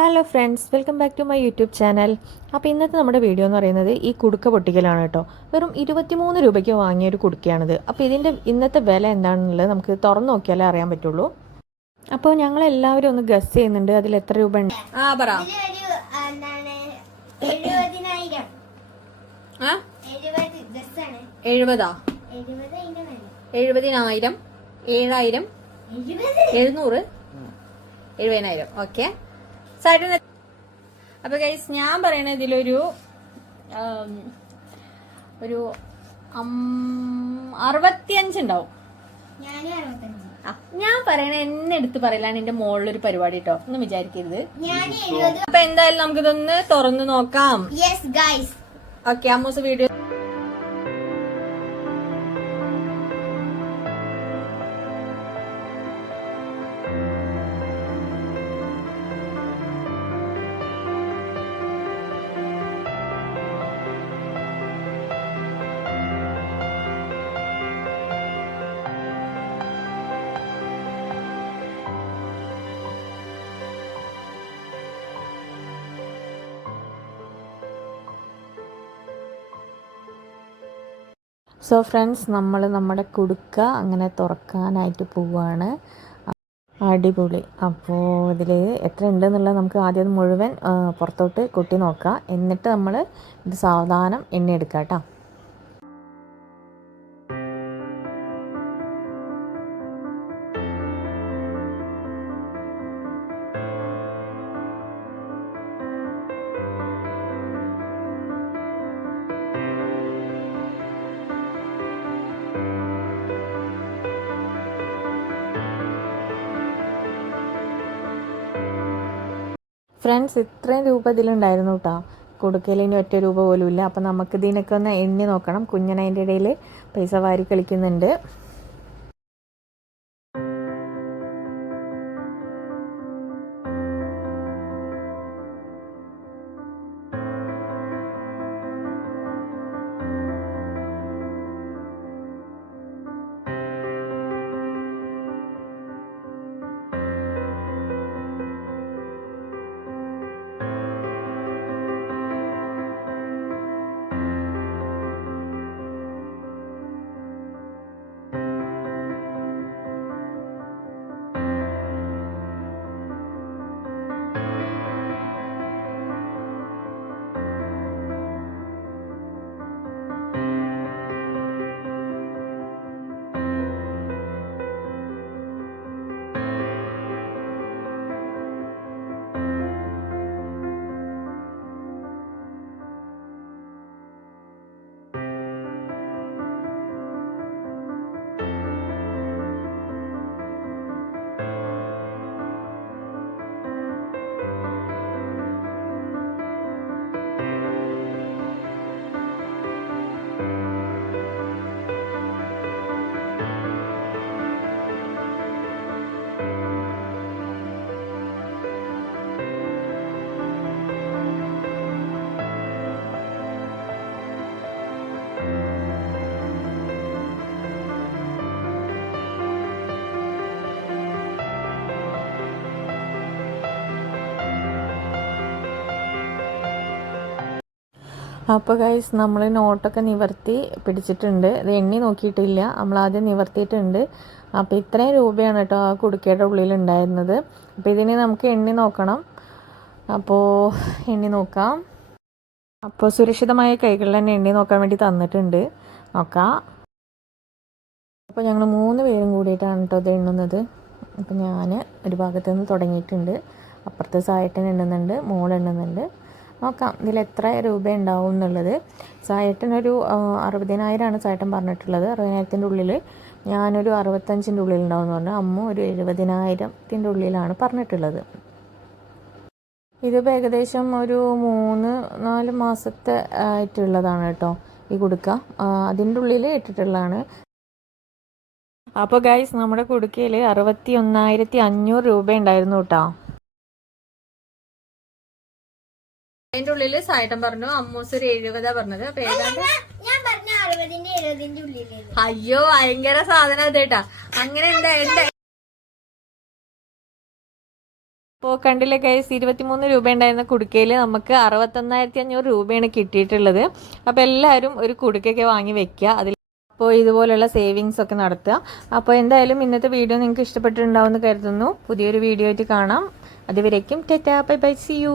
Hello friends welcome back to my YouTube channel അപ്പോൾ ഇന്നത്തെ നമ്മുടെ വീഡിയോ എന്ന് പറയുന്നത് ഈ കുടുക്ക പൊട്ടിക്കലാണ് കേട്ടോ. വെറും ഇരുപത്തിമൂന്ന് രൂപയ്ക്ക് വാങ്ങിയ ഒരു കുടുക്കയാണിത്. അപ്പോൾ ഇതിന്റെ ഇന്നത്തെ വില എന്താണെന്നുള്ളത് നമുക്ക് തുറന്നു നോക്കിയാലേ അറിയാൻ പറ്റുള്ളൂ. അപ്പോൾ ഞങ്ങൾ എല്ലാവരും ഒന്ന് ഗസ് ചെയ്യുന്നുണ്ട് അതിൽ എത്ര രൂപ ഉണ്ട്. ആ പറ. എഴുപതിനായിരം. എഴുപത് ഏഴായിരം എഴുന്നൂറ് എഴുപതിനായിരം. ഓക്കെ. സൈഡിന് അപ്പൊ ഗൈസ് ഞാൻ പറയണ ഇതിലൊരു ഒരു അറുപത്തിയഞ്ച് ഉണ്ടാവും. ഞാൻ പറയണ എന്നെ എടുത്ത് പറയലാണ് എന്റെ മോളിലൊരു പരിപാടി കേട്ടോ ഒന്നും വിചാരിക്കരുത്. അപ്പൊ എന്തായാലും നമുക്കിതൊന്ന് തുറന്നു നോക്കാം. Okay Ammus video so friends നമ്മൾ നമ്മുടെ കുടുക്ക അങ്ങനെ തുറക്കാനായിട്ട് പോവുകയാണ് അടിപൊളി. അപ്പോൾ ഇതിൽ എത്ര ഉണ്ടെന്നുള്ളത് നമുക്ക് ആദ്യം മുഴുവൻ പുറത്തോട്ട് കൊട്ടി നോക്കാം. എന്നിട്ട് നമ്മൾ ഇത് സാവധാനം എണ്ണ എടുക്കാം കേട്ടോ. ഫ്രണ്ട്സ് ഇത്രയും രൂപ ഇതിലുണ്ടായിരുന്നു കേട്ടോ കൊടുക്കലിന് ഒറ്റ രൂപ പോലും ഇല്ല അപ്പം നമുക്ക് ഇതിനൊക്കെ ഒന്ന് എണ്ണി നോക്കണം. കുഞ്ഞനതിന്റെ ഇടയിൽ പൈസ വാരി കളിക്കുന്നുണ്ട്. അപ്പോൾ ഗൈസ് നമ്മൾ നോട്ടൊക്കെ നിവർത്തി പിടിച്ചിട്ടുണ്ട്. ഇത് എണ്ണി നോക്കിയിട്ടില്ല. നമ്മൾ ആദ്യം നിവർത്തിയിട്ടുണ്ട്. അപ്പോൾ ഇത്രയും രൂപയാണ് കേട്ടോ ആ കുടുക്കയുടെ ഉള്ളിലുണ്ടായിരുന്നത് അപ്പോൾ ഇതിനെ നമുക്ക് എണ്ണി നോക്കണം. അപ്പോൾ എണ്ണി നോക്കാം. അപ്പോൾ സുരക്ഷിതമായ കൈകളിൽ തന്നെ എണ്ണി നോക്കാൻ വേണ്ടി തന്നിട്ടുണ്ട്. നോക്കാം. അപ്പോൾ ഞങ്ങൾ മൂന്ന് പേരും കൂടിയിട്ടാണ് കേട്ടോ ഇത് എണ്ണുന്നത്. അപ്പോൾ ഞാൻ ഒരു ഭാഗത്ത് നിന്ന് തുടങ്ങിയിട്ടുണ്ട്. അപ്പുറത്തെ സായിട്ടൻ എണ്ണുന്നുണ്ട്. മോൾ എണ്ണുന്നുണ്ട്. നോക്കാം. ഇതിൽ എത്ര രൂപ ഉണ്ടാവും എന്നുള്ളത്. സായട്ടനൊരു അറുപതിനായിരമാണ് സായട്ടൻ പറഞ്ഞിട്ടുള്ളത്. അറുപതിനായിരത്തിന്റെ ഉള്ളിൽ ഞാനൊരു അറുപത്തഞ്ചിന്റെ ഉള്ളിൽ ഉണ്ടാവും എന്ന് പറഞ്ഞു. അമ്മ ഒരു എഴുപതിനായിരത്തിന്റെ ഉള്ളിലാണ് പറഞ്ഞിട്ടുള്ളത്. ഇതിപ്പോൾ ഏകദേശം ഒരു മൂന്ന് നാല് മാസത്തെ ആയിട്ടുള്ളതാണ് കേട്ടോ ഈ കുടുക്ക. അതിന്റെ ഉള്ളിൽ ഇട്ടിട്ടുള്ളതാണ്. അപ്പോൾ ഗൈസ് നമ്മുടെ കുടുക്കയിൽ അറുപത്തി ഒന്നായിരത്തി അഞ്ഞൂറ് രൂപ ഉണ്ടായിരുന്നു കേട്ടോ. അതിന്റെ ഉള്ളിൽ സായിട്ടൻ പറഞ്ഞു അമ്മൂസ് ഒരു എഴുപതാ പറഞ്ഞത്. അപ്പൊ ഏതാണ്ട് അയ്യോ ഭയങ്കര സാധനം അതേട്ടാ അങ്ങനെ എന്താ എന്റെ അപ്പോൾ കണ്ടില്ലേ കൈസ് ഇരുപത്തിമൂന്ന് രൂപ ഉണ്ടായിരുന്ന കുടുക്കയിൽ നമുക്ക് അറുപത്തൊന്നായിരത്തി അഞ്ഞൂറ് രൂപയാണ് കിട്ടിയിട്ടുള്ളത്. അപ്പോൾ എല്ലാവരും ഒരു കുടുക്കൊക്കെ വാങ്ങി വെക്കുക അതിൽ അപ്പോൾ ഇതുപോലുള്ള സേവിങ്സ് ഒക്കെ നടത്തുക. അപ്പോൾ എന്തായാലും ഇന്നത്തെ വീഡിയോ നിങ്ങൾക്ക് ഇഷ്ടപ്പെട്ടിട്ടുണ്ടാവുമെന്ന് കരുതുന്നു. പുതിയൊരു വീഡിയോ ആയിട്ട് കാണാം. അതുവരേക്കും tata bye bye see you